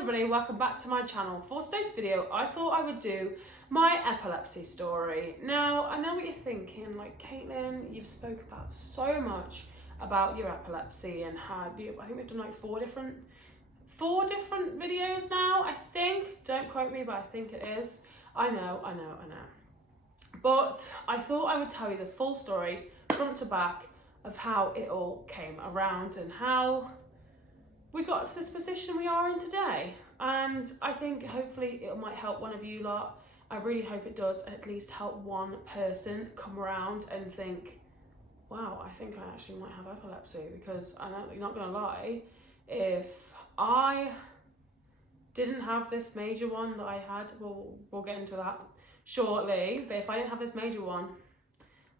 everybody, welcome back to my channel. For today's video, I thought I would do my epilepsy story. Now, I know what you're thinking, like, Caitlin, you've spoke about so much about your epilepsy and how you, I think we've done like four different videos now, I think. Don't quote me, but I think it is. I know. But I thought I would tell you the full story, front to back, of how it all came around and how we got to this position we are in today. And I think hopefully it might help one of you lot. I really hope it does at least help one person come around and think, wow, I think I actually might have epilepsy. Because I'm not gonna lie, if I didn't have this major one that I had, we'll get into that shortly, but if I didn't have this major one,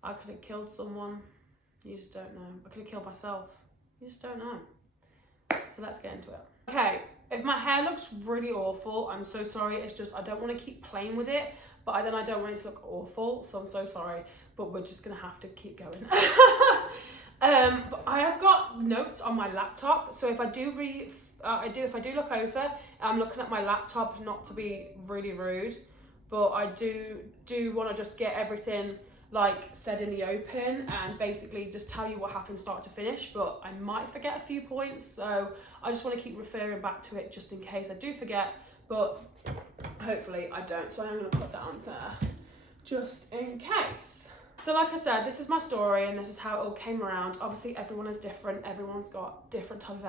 I could have killed someone. You just don't know. I could have killed myself. You just don't know. So let's get into it. Okay, if my hair looks really awful, I'm so sorry. It's just I don't want to keep playing with it, but then I don't want it to look awful, so I'm so sorry. But we're just gonna have to keep going. But I have got notes on my laptop, so if I do look over, I'm looking at my laptop, not to be really rude, but I do want to just get everything like said in the open and basically just tell you what happened start to finish, but I might forget a few points, so I just want to keep referring back to it just in case I do forget, but hopefully I don't, so I'm going to put that on there just in case. So like I said, this is my story and this is how it all came around. Obviously everyone is different, everyone's got different type of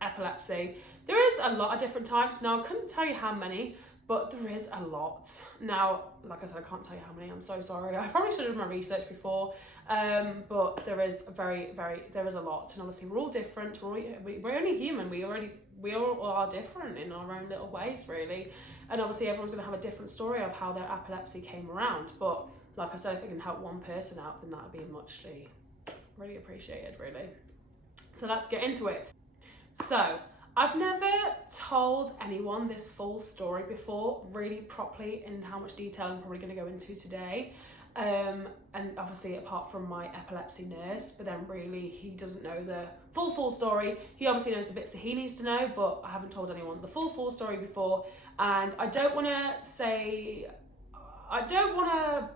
epilepsy. There is a lot of different types. Now I couldn't tell you how many, but there is a lot. Now, like I said, I can't tell you how many, I'm so sorry. I probably should have done my research before, but there is there is a lot. And obviously we're all different, we're only human, we all are different in our own little ways, really. And obviously everyone's gonna have a different story of how their epilepsy came around. But like I said, if it can help one person out, then that would be muchly really appreciated, really. So let's get into it. So, I've never told anyone this full story before, really properly, in how much detail I'm probably going to go into today. And obviously apart from my epilepsy nurse, but then really he doesn't know the full story. He obviously knows the bits that he needs to know, but I haven't told anyone the full story before. And I don't want to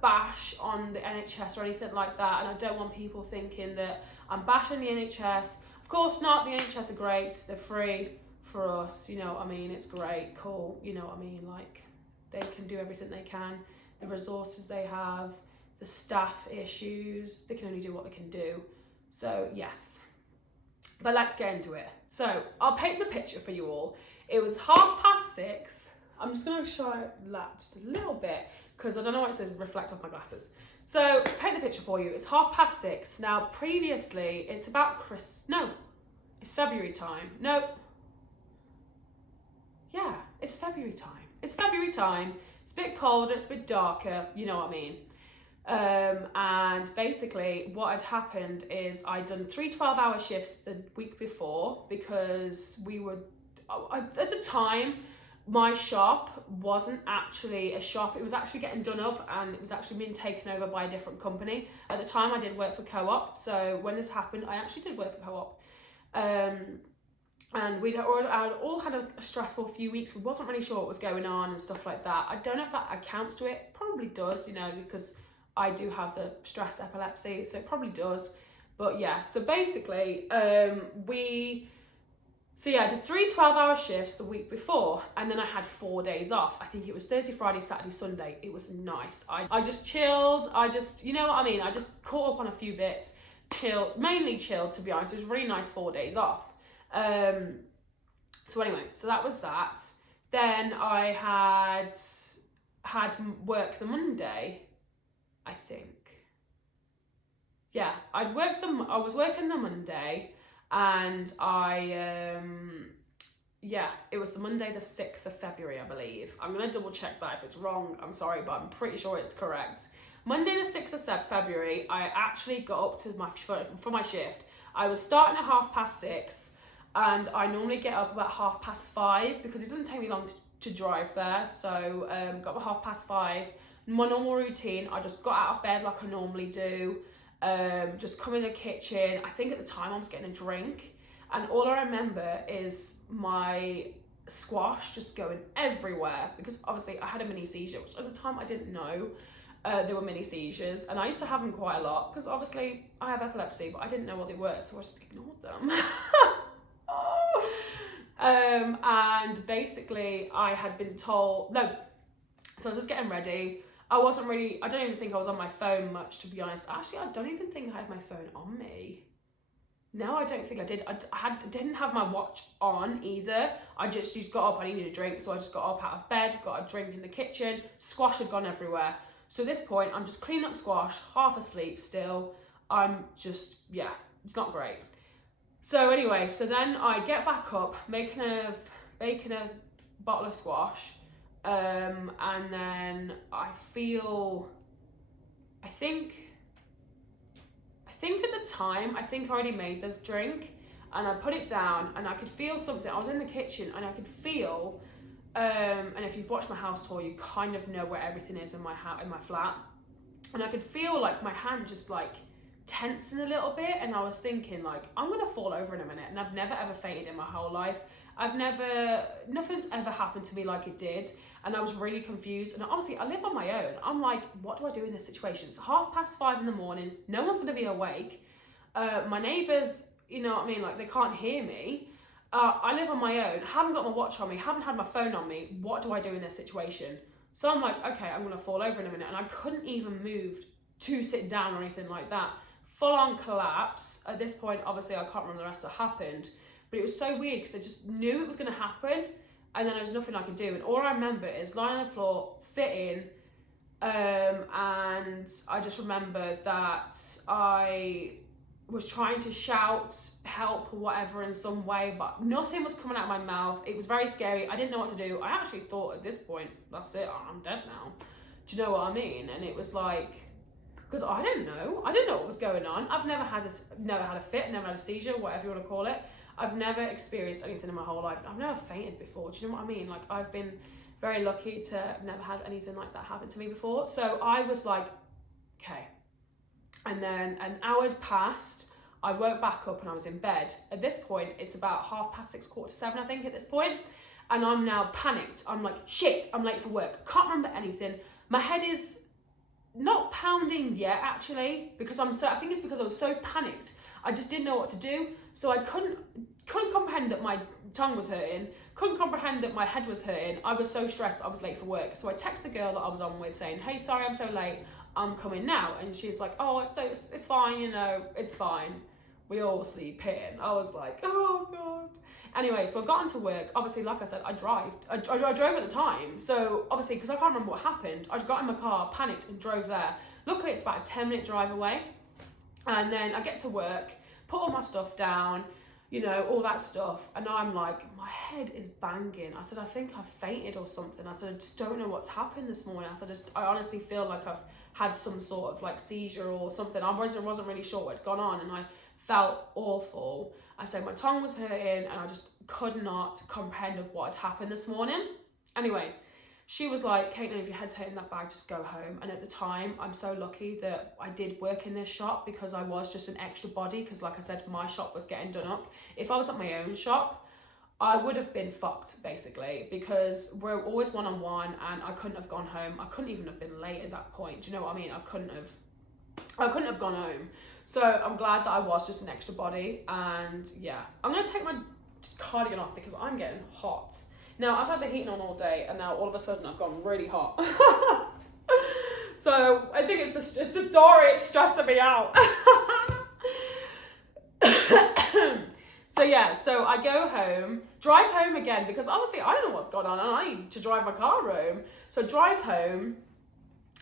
bash on the NHS or anything like that. And I don't want people thinking that I'm bashing the NHS. Of course not, the NHS are great, they're free for us, you know what I mean, it's great, cool, you know what I mean, like, they can do everything they can, the resources they have, the staff issues, they can only do what they can do, so yes. But let's get into it. So, I'll paint the picture for you all. It was 6:30, I'm just going to show that just a little bit, because I don't know what it says, reflect off my glasses. So, paint the picture for you. It's 6:30. Now, previously, it's about it's February time. No. Yeah, it's February time. It's February time. It's a bit colder, it's a bit darker, you know what I mean. And basically, what had happened is I'd done 3 12-hour shifts the week before because at the time, my shop wasn't actually a shop, it was actually getting done up and it was actually being taken over by a different company. At the time I did work for Co-op, so when this happened I actually did work for Co-op. And we'd all had a stressful few weeks, we wasn't really sure what was going on and stuff like that. I don't know if that accounts to it, probably does, you know, because I do have the stress epilepsy, so it probably does. But yeah, so basically I did 3 12-hour shifts the week before, and then I had 4 days off. I think it was Thursday, Friday, Saturday, Sunday. It was nice. I just chilled. You know what I mean? I just caught up on a few bits, mainly chilled, to be honest. It was a really nice 4 days off. So anyway, so that was that. Then I had work the Monday, I think. Yeah, I was working the Monday. And it was the Monday the 6th of February, I believe. I'm going to double check that if it's wrong. I'm sorry, but I'm pretty sure it's correct. Monday the 6th of February, I actually got up to for my shift. I was starting at 6:30, and I normally get up about 5:30 because it doesn't take me long to drive there. So got up at 5:30. My normal routine, I just got out of bed like I normally do. Just come in the kitchen. I think at the time I was getting a drink, and all I remember is my squash just going everywhere, because obviously I had a mini seizure, which at the time I didn't know there were mini seizures, and I used to have them quite a lot because obviously I have epilepsy, but I didn't know what they were, so I just ignored them. And basically I had been told, no, so I was just getting ready. I don't even think I was on my phone much, to be honest. Actually, I don't even think I had my phone on me. No, I don't think I did. I didn't have my watch on either. I just got up, I needed a drink, so I just got up out of bed, got a drink in the kitchen. Squash had gone everywhere. So at this point, I'm just cleaning up squash, half asleep still. I'm just, yeah, it's not great. So anyway, so then I get back up, making a bottle of squash, and then I feel, I think at the time, I think I already made the drink, and I put it down, and I could feel something. I was in the kitchen, and I could feel, and if you've watched my house tour, you kind of know where everything is in my flat, and I could feel like my hand just like tensing a little bit, and I was thinking like, I'm gonna fall over in a minute. And I've never ever fainted in my whole life. Nothing's ever happened to me like it did, and I was really confused. And obviously I live on my own. I'm like, what do I do in this situation? It's 5:30 in the morning, no one's gonna be awake. My neighbours, you know what I mean, like they can't hear me. I live on my own, haven't got my watch on me, haven't had my phone on me. What do I do in this situation? So I'm like, okay, I'm gonna fall over in a minute. And I couldn't even move to sit down or anything like that. Full on collapse. At this point, obviously I can't remember the rest that happened, but it was so weird because I just knew it was gonna happen, and then there's nothing I could do. And all I remember is lying on the floor, fitting, and I just remember that I was trying to shout help or whatever in some way, but nothing was coming out of my mouth. It was very scary. I didn't know what to do. I actually thought at this point, that's it, I'm dead now. Do you know what I mean? And it was like, because I didn't know what was going on. I've never had a fit, never had a seizure, whatever you want to call it. I've never experienced anything in my whole life. I've never fainted before. Do you know what I mean? Like, I've been very lucky to have never had anything like that happen to me before. So I was like, okay. And then an hour had passed. I woke back up and I was in bed. At this point, it's about 6:30, 7:15, I think, at this point. And I'm now panicked. I'm like, shit, I'm late for work. Can't remember anything. My head is not pounding yet, actually, because I think it's because I was so panicked. I just didn't know what to do. So I couldn't comprehend that my tongue was hurting, couldn't comprehend that my head was hurting. I was so stressed I was late for work. So I texted the girl that I was on with saying, hey, sorry, I'm so late, I'm coming now. And she's like, oh, it's fine, you know, it's fine. We all sleep in. I was like, oh God. Anyway, so I got into work. Obviously, like I said, I drove at the time. So obviously, because I can't remember what happened, I got in my car, panicked, and drove there. Luckily, it's about a 10-minute drive away. And then I get to work, put all my stuff down, you know, all that stuff. And I'm like, my head is banging. I said, I think I've fainted or something. I said, I just don't know what's happened this morning. I said, I honestly feel like I've had some sort of like seizure or something. I wasn't really sure what had gone on, and I felt awful. I said my tongue was hurting, and I just could not comprehend of what had happened this morning. Anyway, she was like, Caitlin, if your head's hurting that bag, just go home. And at the time, I'm so lucky that I did work in this shop, because I was just an extra body, because like I said, my shop was getting done up. If I was at my own shop, I would have been fucked, basically, because we're always one-on-one, and I couldn't have gone home. I couldn't even have been late at that point. Do you know what I mean? I couldn't have gone home. So I'm glad that I was just an extra body. And yeah, I'm going to take my cardigan off because I'm getting hot. Now, I've had the heating on all day, and now all of a sudden I've gone really hot. So I think it's the story, it's stressing me out. So yeah, so I go home, drive home again, because obviously I don't know what's going on, and I need to drive my car home. So I drive home,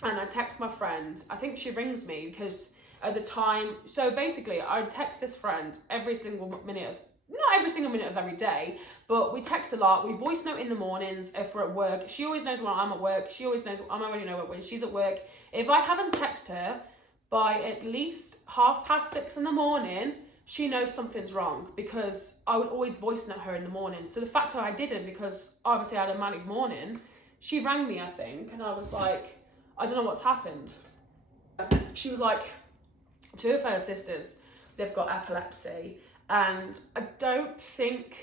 and I text my friend. I think she rings me, because at the time, so basically I text this friend every single minute, not every single minute of every day, but we text a lot. We voice note in the mornings if we're at work. She always knows when I'm at work. She always knows, I already know when she's at work. If I haven't texted her by at least 6:30 in the morning, she knows something's wrong, because I would always voice note her in the morning. So the fact that I didn't, because obviously I had a manic morning, she rang me, I think, and I was like, I don't know what's happened. She was like, 2 of her sisters, they've got epilepsy, and I don't think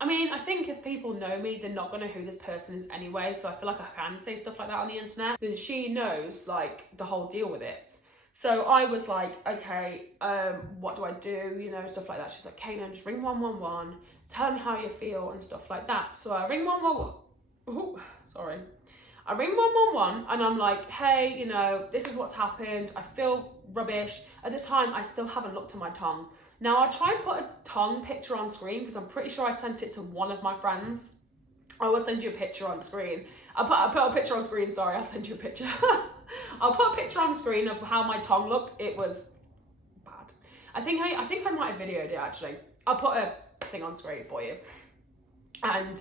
I mean, I think if people know me, they're not gonna know who this person is anyway, so I feel like I can say stuff like that on the internet. Then she knows, like, the whole deal with it. So I was like, okay, what do I do? You know, stuff like that. She's like, Kaylin, just ring 111, tell me how you feel and stuff like that. So I ring 111. Ooh, sorry. I ring 111 and I'm like, hey, you know, this is what's happened. I feel rubbish. At this time, I still haven't looked at my tongue. Now, I'll try and put a tongue picture on screen because I'm pretty sure I sent it to one of my friends. I will send you a picture on screen. I'll put a picture on screen, sorry, I'll send you a picture. I'll put a picture on screen of how my tongue looked. It was bad. I think I might have videoed it actually. I'll put a thing on screen for you. And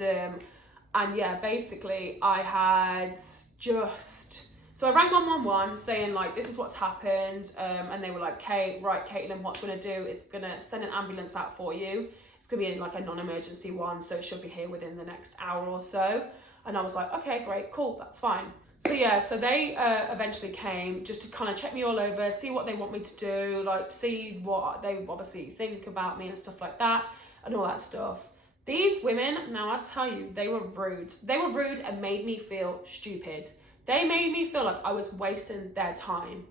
yeah, basically I had so I rang 111 saying like, this is what's happened. And they were like, right, Caitlin, what we're gonna do is gonna send an ambulance out for you. It's gonna be like a non-emergency one, so it should be here within the next hour or so. And I was like, okay, great, cool, that's fine. So yeah, so they eventually came just to kind of check me all over, see what they want me to do, like see what they obviously think about me and stuff like that and all that stuff. These women, now I tell you, they were rude. They were rude and made me feel stupid. They made me feel like I was wasting their time.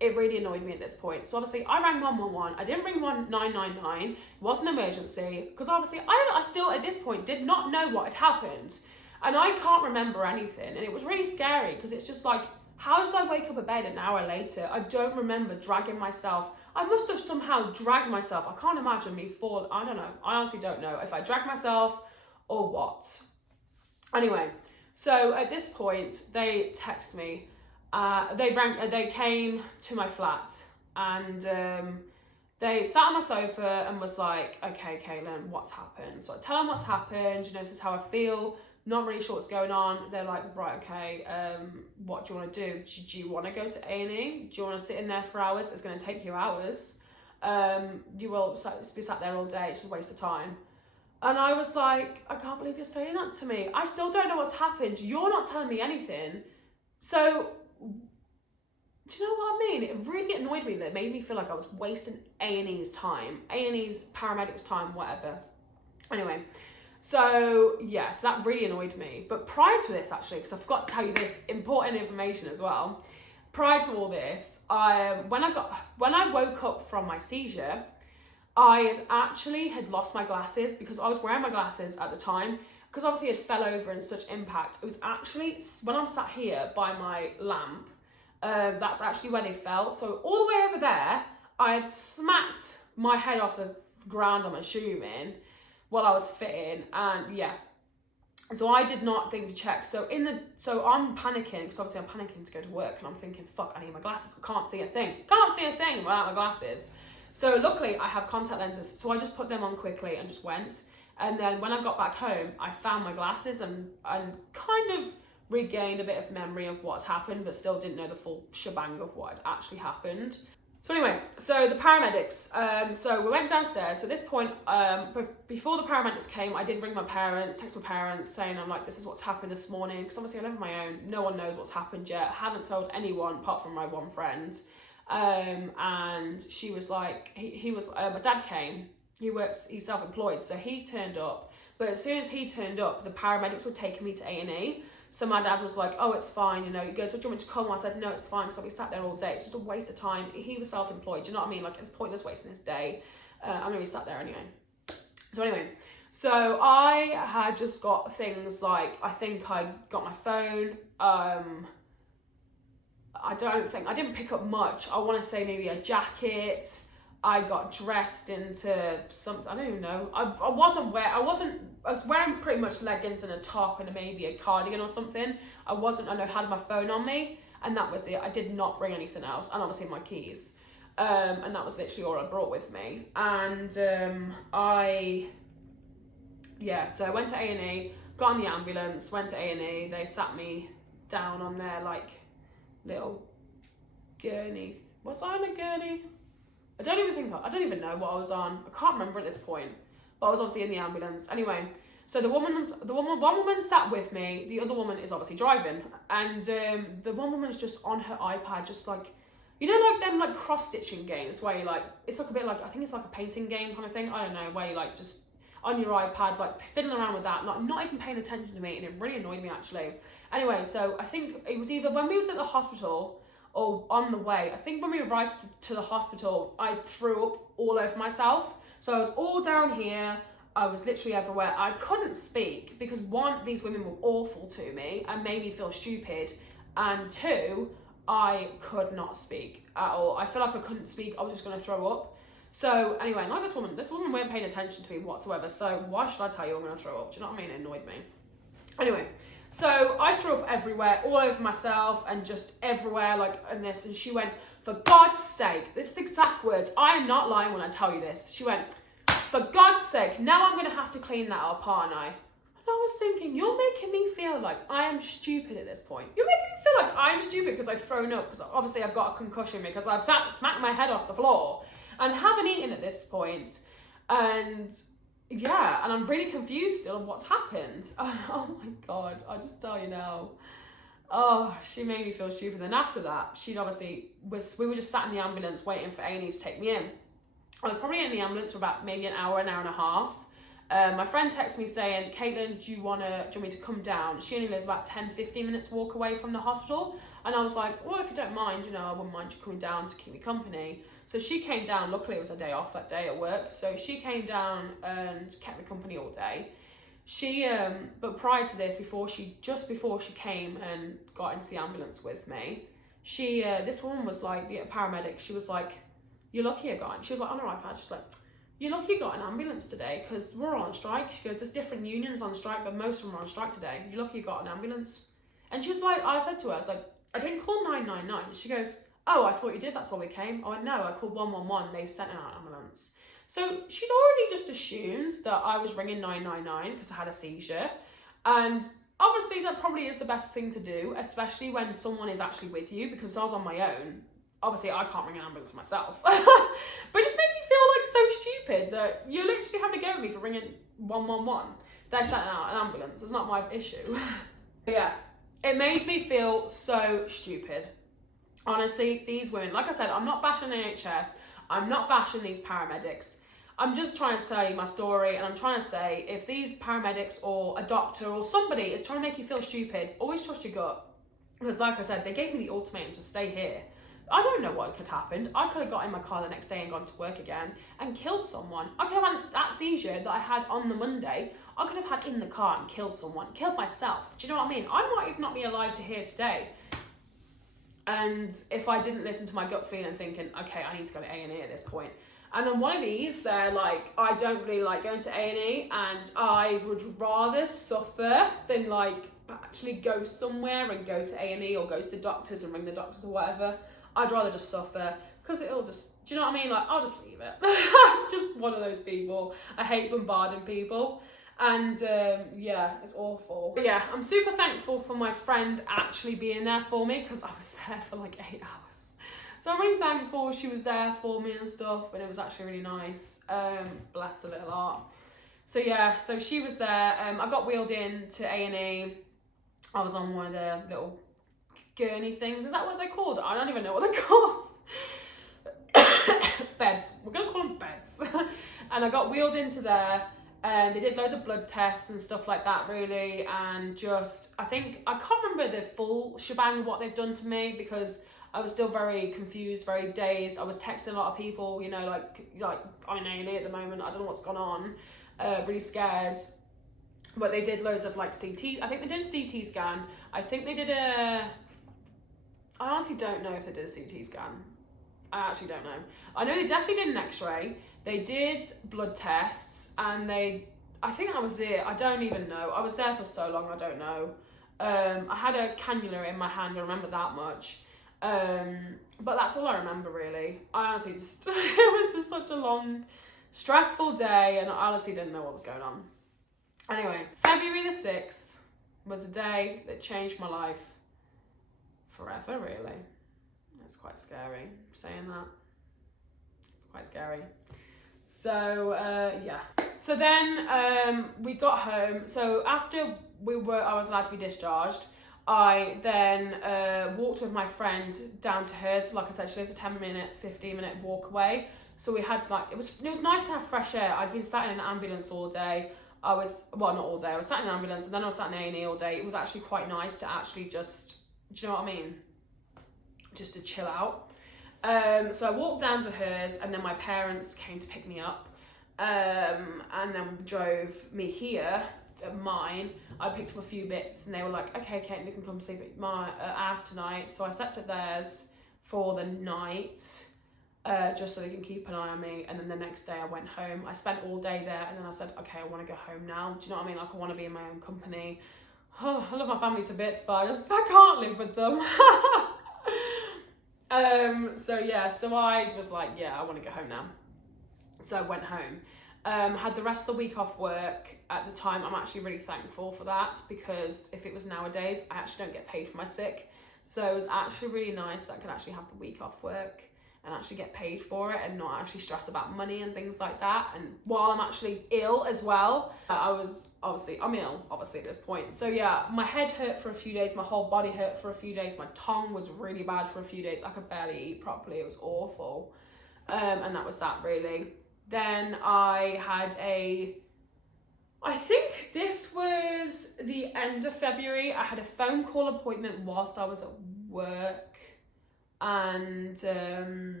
It really annoyed me at this point. So obviously I rang 111. I didn't ring 999. It wasn't an emergency because obviously I still at this point did not know what had happened. And I can't remember anything. And it was really scary because it's just like, how did I wake up in bed an hour later? I don't remember dragging myself. I must have somehow dragged myself. I can't imagine me fall. I don't know. I honestly don't know if I dragged myself or what. Anyway, so at this point, they text me. They came to my flat and they sat on my sofa and was like, okay, Kaylin, what's happened? So I tell them what's happened. You know, this is how I feel. Not really sure what's going on. They're like, right, okay, what do you want to do? Do you want to go to A&E? Do you want to sit in there for hours? It's going to take you hours. You will be sat there all day. It's just a waste of time. And I was like, I can't believe you're saying that to me. I still don't know what's happened. You're not telling me anything. So, do you know what I mean? It really annoyed me that it made me feel like I was wasting A&E's time. A&E's, paramedics' time, whatever. Anyway. So yeah, so that really annoyed me. But prior to this, actually, because I forgot to tell you this important information as well. Prior to all this, when I woke up from my seizure, I had lost my glasses because I was wearing my glasses at the time. Because obviously it fell over in such impact. It was actually when I'm sat here by my lamp. That's actually where they fell. So all the way over there, I had smacked my head off the ground, I'm assuming, while I was fitting, and yeah, so I did not think to check. So I'm panicking because obviously I'm panicking to go to work, and I'm thinking, fuck, I need my glasses. I can't see a thing without my glasses. So luckily I have contact lenses, so I just put them on quickly and just went. And then when I got back home, I found my glasses and kind of regained a bit of memory of what's happened, but still didn't know the full shebang of what had actually happened. So anyway, so the paramedics, so we went downstairs. So at this point, before the paramedics came, I did ring my parents, text my parents saying, I'm like, this is what's happened this morning. Because obviously I live on my own. No one knows what's happened yet. I haven't told anyone apart from my one friend. And she was like, my dad came. He's self-employed. So he turned up. But as soon as he turned up, the paramedics were taking me to A&E. So my dad was like, oh, it's fine, you know. He goes, do you want me to come? I said, no, it's fine. So we sat there all day. It's just a waste of time. He was self-employed, do you know what I mean? Like, it's pointless wasting his day. I'm going to be sat there anyway. So I had just got things like, I think I got my phone. I didn't pick up much. I want to say maybe a jacket. I got dressed into something, I don't even know. I was wearing pretty much leggings and a top and maybe a cardigan or something. I had my phone on me and that was it. I did not bring anything else, and obviously my keys. And that was literally all I brought with me. And so I went to A&E, got on the ambulance, went to A&E. They sat me down on their like little gurney. Was I on a gurney? I don't even know what I was on. I can't remember at this point, but I was obviously in the ambulance. Anyway, so one woman sat with me. The other woman is obviously driving, and the one woman is just on her iPad, just like, you know, like them like cross stitching games where you like, it's like a bit like, I think it's like a painting game kind of thing. I don't know, where you like just, on your iPad, like fiddling around with that, like not even paying attention to me, and it really annoyed me actually. Anyway, so I think it was either when we was at the hospital or on the way. I think when we arrived to the hospital, I threw up all over myself. So I was all down here. I was literally everywhere. I couldn't speak because one, these women were awful to me and made me feel stupid. And two, I could not speak at all. I feel like I couldn't speak. I was just going to throw up. So anyway, like this woman weren't paying attention to me whatsoever. So why should I tell you I'm going to throw up? Do you know what I mean? It annoyed me. Anyway, so I threw up everywhere, all over myself and just everywhere, like in this. And she went, for God's sake, this is exact words. I am not lying when I tell you this. She went, for God's sake, now I'm going to have to clean that up, aren't I? And I was thinking, you're making me feel like I am stupid at this point. You're making me feel like I'm stupid because I've thrown up, because obviously I've got a concussion because I've smacked my head off the floor and haven't eaten at this point. And yeah, and I'm really confused still of what's happened. Oh my God, I'll just tell you now. Oh, she made me feel stupid. Then after that, we were just sat in the ambulance waiting for A&E to take me in. I was probably in the ambulance for about maybe an hour and a half. My friend texted me saying, Caitlin, do you want me to come down? She only lives about 10-15 minutes walk away from the hospital. And I was like, well, if you don't mind, I wouldn't mind you coming down to keep me company. So she came down. Luckily, it was a day off that day at work. So she came down and kept me company all day. But prior to this, just before she came and got into the ambulance with me, this woman was like, the paramedic, she was like, you're lucky you got, she was like on her iPad, she's like, you're lucky you got an ambulance today because we're all on strike. She goes, there's different unions on strike, but most of them are on strike today. You're lucky you got an ambulance. And she was like, I said to her, I was like, I didn't call 999. She goes, oh, I thought you did, that's why we came. I went, no, I called 111, they sent out an ambulance. So she'd already just assumed that I was ringing 999 because I had a seizure. And obviously that probably is the best thing to do, especially when someone is actually with you, because I was on my own. Obviously, I can't ring an ambulance myself. But it just made me feel like so stupid that you literally have to go with me for ringing 111. They're sending out an ambulance. It's not my issue. Yeah, it made me feel so stupid. Honestly, these women, like I said, I'm not bashing the NHS. I'm not bashing these paramedics. I'm just trying to tell you my story, and I'm trying to say, if these paramedics or a doctor or somebody is trying to make you feel stupid, always trust your gut. Because like I said, they gave me the ultimatum to stay here. I don't know what could have happened. I could have got in my car the next day and gone to work again and killed someone. I could have had that seizure that I had on the Monday. I could have had in the car and killed someone, killed myself. Do you know what I mean? I might even not be alive to hear today. And if I didn't listen to my gut feeling, thinking, okay, I need to go to A&E at this point. And then one of these, they're like, I don't really like going to A&E, and I would rather suffer than like actually go somewhere and go to A&E or go to the doctors and ring the doctors or whatever. I'd rather just suffer, because it'll just, do you know what I mean? Like, I'll just leave it. I'm just one of those people. I hate bombarding people. And yeah, it's awful. But yeah, I'm super thankful for my friend actually being there for me, because I was there for like 8 hours. So I'm really thankful she was there for me and stuff, and it was actually really nice. Bless her little heart. So yeah, so she was there. I got wheeled in to A&E. I was on one of their little gurney things. Is that what they're called? I don't even know what they're called. Beds. We're going to call them beds. And I got wheeled into there. They did loads of blood tests and stuff like that, really. And just, I can't remember the full shebang of what they've done to me, because I was still very confused, very dazed. I was texting a lot of people, like I'm in A&E at the moment. I don't know what's gone on. Really scared. But they did loads of like CT. I think they did a CT scan. I think they did I honestly don't know if they did a CT scan. I actually don't know. I know they definitely did an X-ray. They did blood tests, and I think that was it. I don't even know. I was there for so long, I don't know. I had a cannula in my hand, I remember that much. But that's all I remember, really. I honestly just, it was just such a long, stressful day, and I honestly didn't know what was going on. Anyway, February the 6th was the day that changed my life forever, really. It's quite scary saying that. It's quite scary. So, yeah. So then we got home. So after I was allowed to be discharged, I then walked with my friend down to hers. Like I said, she lives a 10-minute, 15-minute walk away. So we had like, it was nice to have fresh air. I'd been sat in an ambulance all day. Not all day, I was sat in an ambulance and then I was sat in A&E all day. It was actually quite nice to actually just, do you know what I mean? Just to chill out. So I walked down to hers and then my parents came to pick me up and then drove me here at mine. I picked up a few bits and they were like, okay, Kate, you can come sleep at my ours tonight. So I slept at theirs for the night, just so they can keep an eye on me. And then the next day I went home. I spent all day there and then I said, okay, I want to go home now. Do you know what I mean? Like, I want to be in my own company. Oh, I love my family to bits, but I can't live with them. So I was like, yeah, I want to go home now. So I went home. Had the rest of the week off work. At the time, I'm actually really thankful for that, because if it was nowadays, I actually don't get paid for my sick. So it was actually really nice that I could actually have the week off work and actually get paid for it and not actually stress about money and things like that. And while I'm actually ill as well, I'm ill obviously at this point. So yeah, my head hurt for a few days, my whole body hurt for a few days, my tongue was really bad for a few days. I could barely eat properly, it was awful. And that was that really. Then I had I think this was the end of February. I had a phone call appointment whilst I was at work, and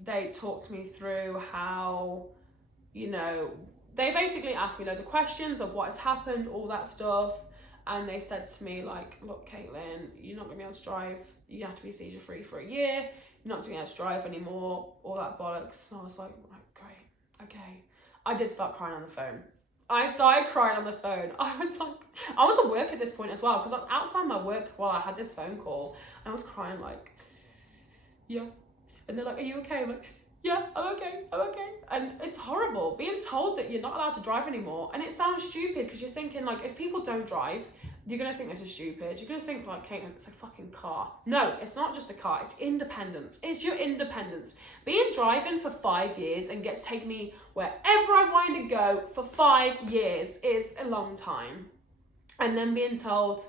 they talked me through how, you know, they basically asked me loads of questions of what has happened, all that stuff, and they said to me like, look, Caitlin, you're not going to be able to drive, you have to be seizure free for a year, you're not going to be able to drive anymore, all that bollocks. And I was like, right, great, okay. I did start crying on the phone. I started crying on the phone. I was at work at this point as well, because I'm outside my work while I had this phone call, and I was crying like, yeah. And they're like, are you okay? I'm like, yeah, I'm okay. And it's horrible being told that you're not allowed to drive anymore. And it sounds stupid because you're thinking like, if people don't drive, you're going to think this is stupid. You're going to think like, Caitlin, it's a fucking car. No, it's not just a car. It's independence. It's your independence. Being driving for 5 years and gets to take me wherever I wanted to go for 5 years is a long time. And then being told,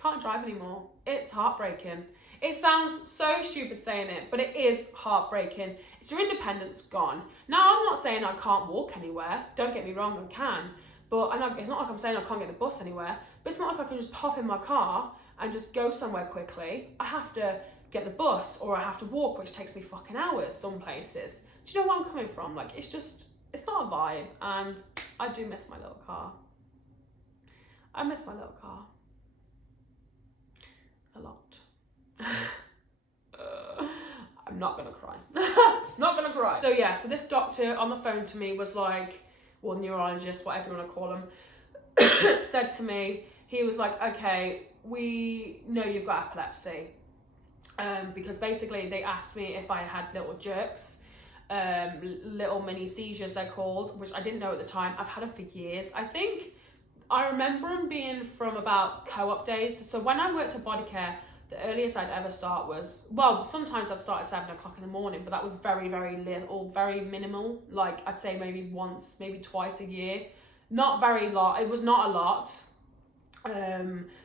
can't drive anymore. It's heartbreaking. It sounds so stupid saying it, but it is heartbreaking. It's your independence gone. Now, I'm not saying I can't walk anywhere. Don't get me wrong, I can. But it's not like I'm saying I can't get the bus anywhere. But it's not like I can just pop in my car and just go somewhere quickly. I have to get the bus, or I have to walk, which takes me fucking hours some places. Do you know where I'm coming from? Like, it's not a vibe. And I do miss my little car. I miss my little car. A lot. I'm not gonna cry. Not gonna cry. So yeah, so this doctor on the phone to me was like, well, neurologist, whatever you want to call him, said to me, he was like, okay, we know you've got epilepsy. Because basically they asked me if I had little jerks, little mini seizures they're called, which I didn't know at the time. I've had them for years. I remember them being from about co-op days. So when I worked at Body Care, the earliest I'd ever start was, well, sometimes I'd start at 7 o'clock in the morning, but that was very, very little, very minimal. Like, I'd say maybe once, maybe twice a year. Not very lot. It was not a lot.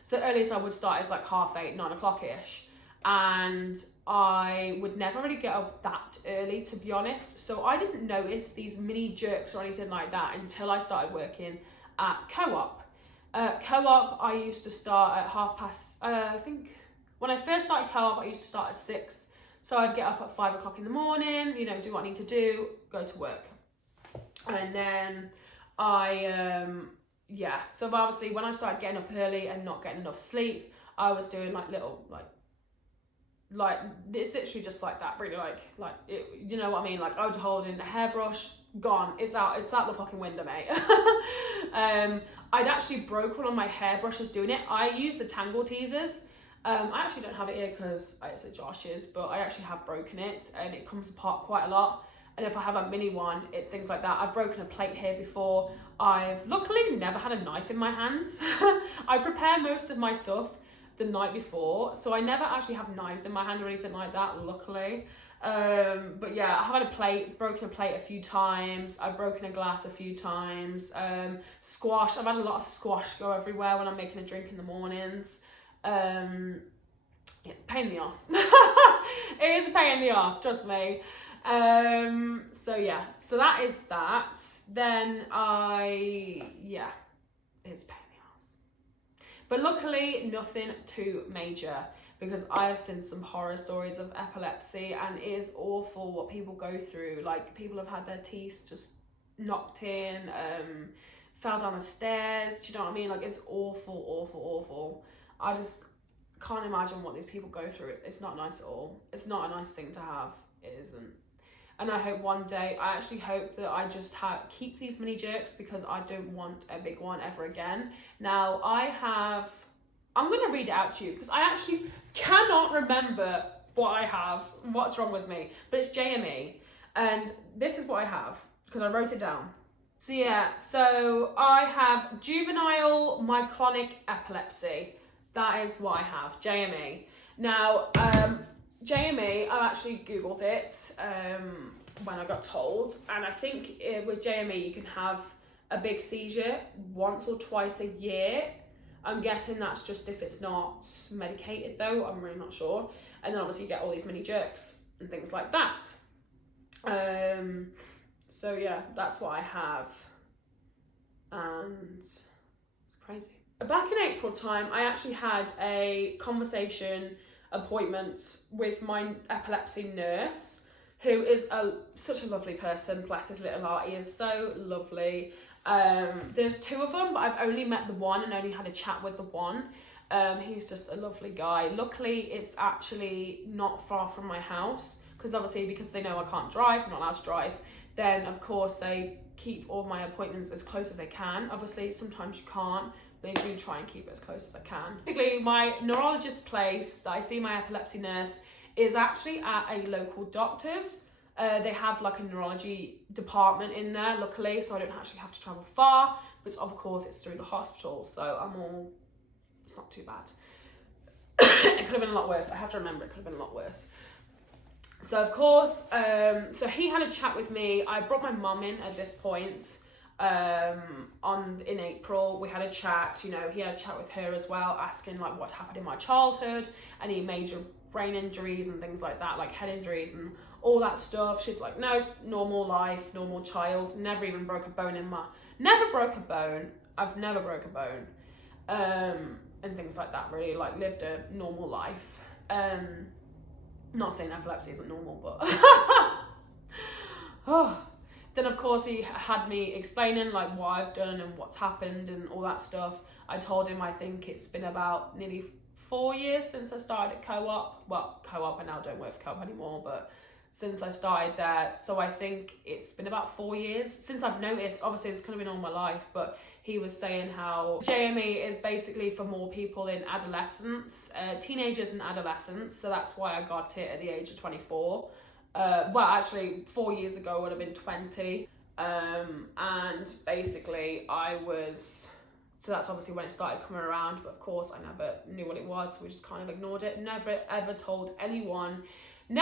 So earliest I would start is like 8:30, 9 o'clock-ish. And I would never really get up that early, to be honest. So I didn't notice these mini jerks or anything like that until I started working at Co-op. Co-op, I used to start at 6:30, I think. When I first started Co-op, I used to start at 6. So I'd get up at 5 o'clock in the morning, you know, do what I need to do, go to work. And then so obviously when I started getting up early and not getting enough sleep, I was doing like little, like it's literally just like that, really, like it, you know what I mean? Like, I would hold in a hairbrush, gone, it's out the fucking window, mate. I'd actually broke one of my hairbrushes doing it. I use the Tangle Teasers. I actually don't have it here because it's at Josh's, but I actually have broken it and it comes apart quite a lot. And if I have a mini one, it's things like that. I've broken a plate here before. I've luckily never had a knife in my hand. I prepare most of my stuff the night before, so I never actually have knives in my hand or anything like that, luckily. But yeah, I have had broken a plate a few times. I've broken a glass a few times. Squash, I've had a lot of squash go everywhere when I'm making a drink in the mornings. It's a pain in the arse. It is a pain in the arse, trust me. So yeah, so that is that. Then it's pain in the ass. But luckily nothing too major, because I have seen some horror stories of epilepsy and it is awful what people go through. Like, people have had their teeth just knocked in, fell down the stairs, do you know what I mean? Like, it's awful, awful, awful. I just can't imagine what these people go through. It's not nice at all. It's not a nice thing to have. It isn't. And I hope one day, I actually hope that I just keep these mini jerks, because I don't want a big one ever again. Now, I'm going to read it out to you, because I actually cannot remember what I have, what's wrong with me. But it's JME, and this is what I have, because I wrote it down. So yeah, so I have Juvenile Myoclonic Epilepsy. That is what I have, JME. Now, JME, I actually Googled it when I got told, and I think with JME you can have a big seizure once or twice a year. I'm guessing that's just if it's not medicated though, I'm really not sure. And then obviously you get all these mini jerks and things like that. So yeah, that's what I have, and it's crazy. Back in April time, I actually had a appointment with my epilepsy nurse, who is such a lovely person. Bless his little heart, he is so lovely. There's two of them, but I've only met the one and only had a chat with the one. He's just a lovely guy. Luckily, it's actually not far from my house, because obviously, because they know I can't drive, I'm not allowed to drive, then of course they keep all my appointments as close as they can. Obviously, sometimes you can't. They do try and keep it as close as I can. Basically, my neurologist place that I see my epilepsy nurse is actually at a local doctor's. They have like a neurology department in there, luckily, so I don't actually have to travel far, but of course it's through the hospital, so it's not too bad. It could have been a lot worse. I have to remember, it could have been a lot worse. So of course, so he had a chat with me. I brought my mum in at this point. In April, we had a chat. You know, he had a chat with her as well, asking like what happened in my childhood, any major brain injuries and things like that, like head injuries and all that stuff. She's like, no, normal life, normal child, never even broke a bone never broke a bone. I've never broke a bone, and things like that. Really, like, lived a normal life. Not saying epilepsy isn't normal, but then of course he had me explaining like what I've done and what's happened and all that stuff. I told him I think it's been about nearly 4 years since I started at Co-op. Well, Co-op, I now don't work for Co-op anymore, but since I started there. So I think it's been about 4 years since I've noticed. Obviously, it's kind of been all my life, but he was saying how JME is basically for more people in adolescence, teenagers and adolescents. So that's why I got it at the age of 24. Well, actually, 4 years ago would have been 20. And basically so that's obviously when it started coming around, but of course I never knew what it was, so we just kind of ignored it. Never ever told anyone in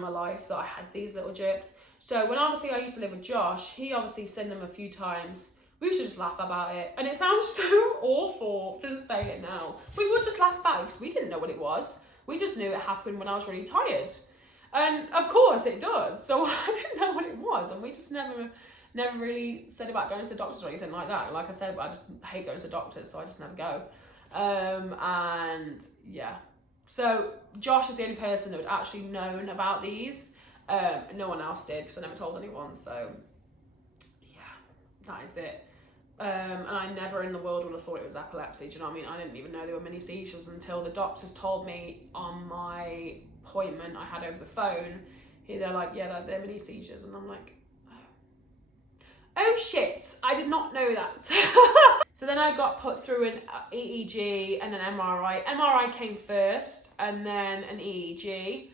my life that I had these little jerks. So when obviously I used to live with Josh, he obviously sent them a few times. We used to just laugh about it, and it sounds so awful to say it now. We would just laugh about it because we didn't know what it was. We just knew it happened when I was really tired. And of course it does, so I didn't know what it was, and we just never really said about going to the doctors or anything like that. Like I said, I just hate going to the doctors, so I just never go. And yeah, so Josh is the only person that had actually known about these. No one else did, because I never told anyone. So yeah, that is it. And I never in the world would have thought it was epilepsy. Do you know what I mean? I didn't even know there were mini seizures until the doctors told me on my appointment I had over the phone. They're like, yeah, they're mini seizures, and I'm like, oh shit, I did not know that. So then I got put through an EEG and an MRI. MRI came first, and then an EEG.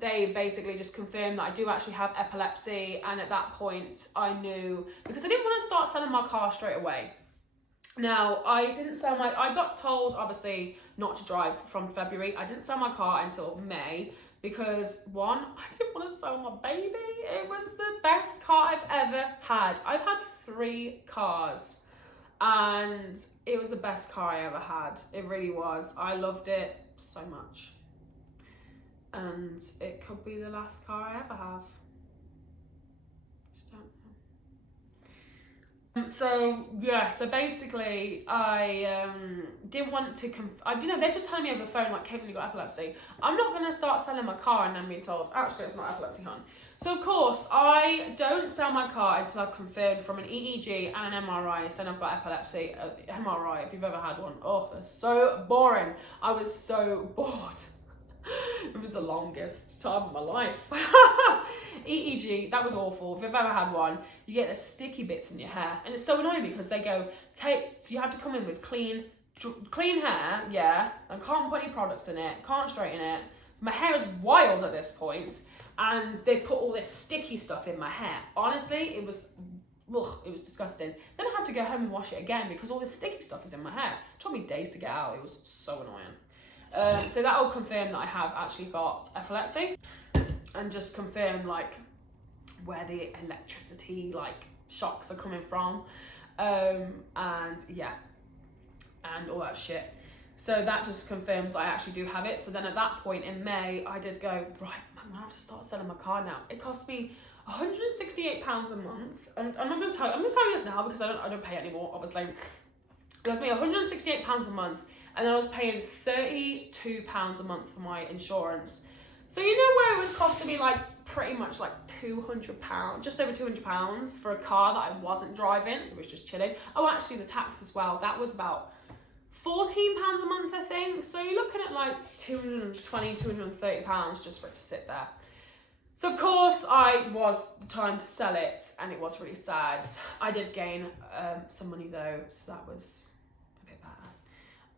They basically just confirmed that I do actually have epilepsy, and at that point I knew, because I didn't want to start selling my car straight away. Now, I got told obviously not to drive from February. I didn't sell my car until May, because one, I didn't want to sell my baby. It was the best car I've ever had. I've had 3 cars, and it was the best car I ever had. It really was. I loved it so much. and it could be the last car I ever have. Just don't know. So yeah, so basically I didn't want to, they're just telling me over the phone, like, Kate, you got epilepsy. I'm not going to start selling my car and then being told, actually, it's not epilepsy, hon. So of course, I don't sell my car until I've confirmed from an EEG and an MRI saying I've got epilepsy. MRI, if you've ever had one. Oh, they're so boring. I was so bored. It was the longest time of my life. EEG, that was awful. If you've ever had one, you get the sticky bits in your hair. And it's so annoying because they go, so you have to come in with clean hair, yeah, and can't put any products in it, can't straighten it. My hair is wild at this point, and they've put all this sticky stuff in my hair. Honestly, it was disgusting. Then I have to go home and wash it again because all this sticky stuff is in my hair. It took me days to get out. It was so annoying. So that will confirm that I have actually got epilepsy, and just confirm like where the electricity like shocks are coming from, and yeah, and all that shit. So that just confirms I actually do have it. So then at that point in May, I did go, right, I'm gonna have to start selling my car now. It cost me £168 a month, and I'm going to tell you this now because I don't pay anymore, obviously. It cost me £168 a month, and then I was paying £32 a month for my insurance. So you know where it was costing me like pretty much like £200, just over £200 for a car that I wasn't driving. It was just chilling. Oh, actually the tax as well. That was about £14 a month, I think. So you're looking at like £220, £230 just for it to sit there. So of course I was the time to sell it, and it was really sad. I did gain some money though, so that was a bit better.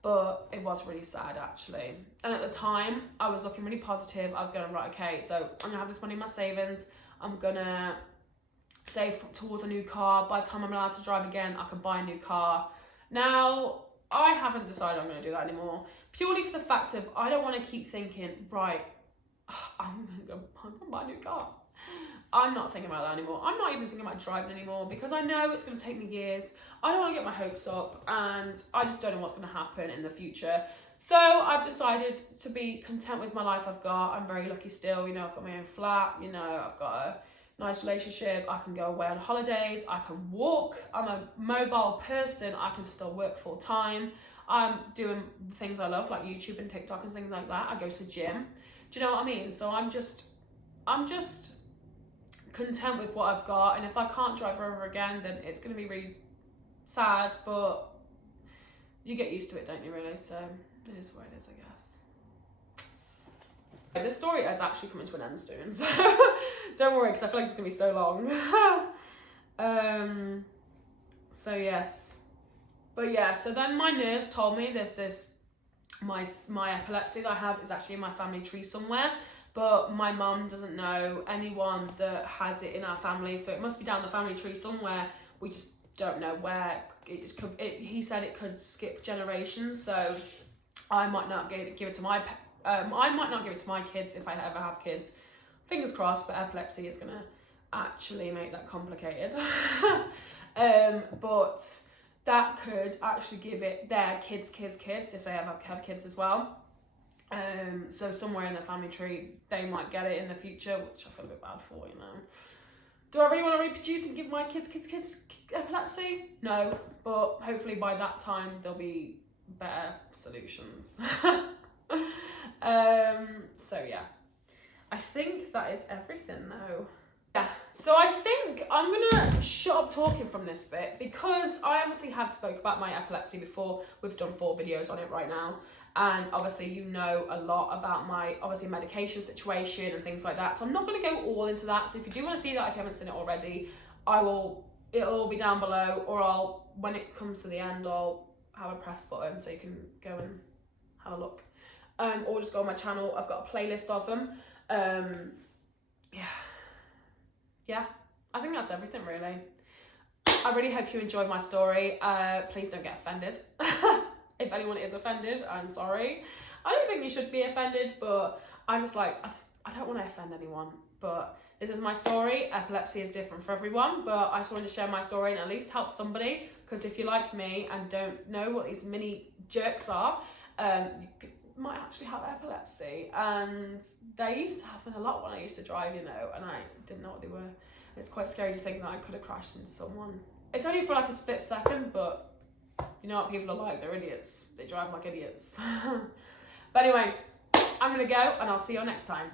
But it was really sad actually. And at the time I was looking really positive. I was going, right, okay, so I'm gonna have this money in my savings. I'm gonna save towards a new car. By the time I'm allowed to drive again, I can buy a new car. Now, I haven't decided I'm going to do that anymore, purely for the fact of I don't want to keep thinking, right, I'm going to buy a new car. I'm not thinking about that anymore. I'm not even thinking about driving anymore because I know it's going to take me years. I don't want to get my hopes up, and I just don't know what's going to happen in the future. So I've decided to be content with my life I've got. I'm very lucky still. You know, I've got my own flat. You know, I've got a nice relationship. I can go away on holidays. I can walk. I'm a mobile person. I can still work full time. I'm doing things I love, like YouTube and TikTok and things like that. I go to the gym. Do you know what I mean? So I'm just content with what I've got. And if I can't drive forever again, then it's going to be really sad. But you get used to it, don't you, really? So it is what it is, I guess. This story is actually coming to an end soon, so don't worry, because I feel like it's going to be so long. So yes. But yeah, so then my nurse told me my epilepsy that I have is actually in my family tree somewhere, but my mum doesn't know anyone that has it in our family, so it must be down the family tree somewhere. We just don't know where. He said it could skip generations, so I might not give it to my kids if I ever have kids. Fingers crossed, but epilepsy is going to actually make that complicated. But that could actually give it their kids if they ever have kids as well. So somewhere in the family tree, they might get it in the future, which I feel a bit bad for, you know. Do I really want to reproduce and give my kids epilepsy? No, but hopefully by that time there'll be better solutions. So yeah, I think that is everything though. Yeah, so I think I'm gonna shut up talking from this bit because I obviously have spoke about my epilepsy before. We've done 4 videos on it right now, and obviously you know a lot about my medication situation and things like that, so I'm not going to go all into that. So if you do want to see that, if you haven't seen it already, it'll be down below, or when it comes to the end, I'll have a press button so you can go and have a look, or just go on my channel. I've got a playlist of them. Yeah, I think that's everything really. I really hope you enjoyed my story. Please don't get offended. If anyone is offended, I'm sorry. I don't think you should be offended, but I don't want to offend anyone. But this is my story. Epilepsy is different for everyone, but I just wanted to share my story and at least help somebody, because if you're like me and don't know what these mini jerks are, might actually have epilepsy, and they used to happen a lot when I used to drive, you know, and I didn't know what they were. It's quite scary to think that I could have crashed into someone. It's only for like a split second, but you know what people are like, they're idiots. They drive like idiots. But anyway, I'm gonna go and I'll see you next time.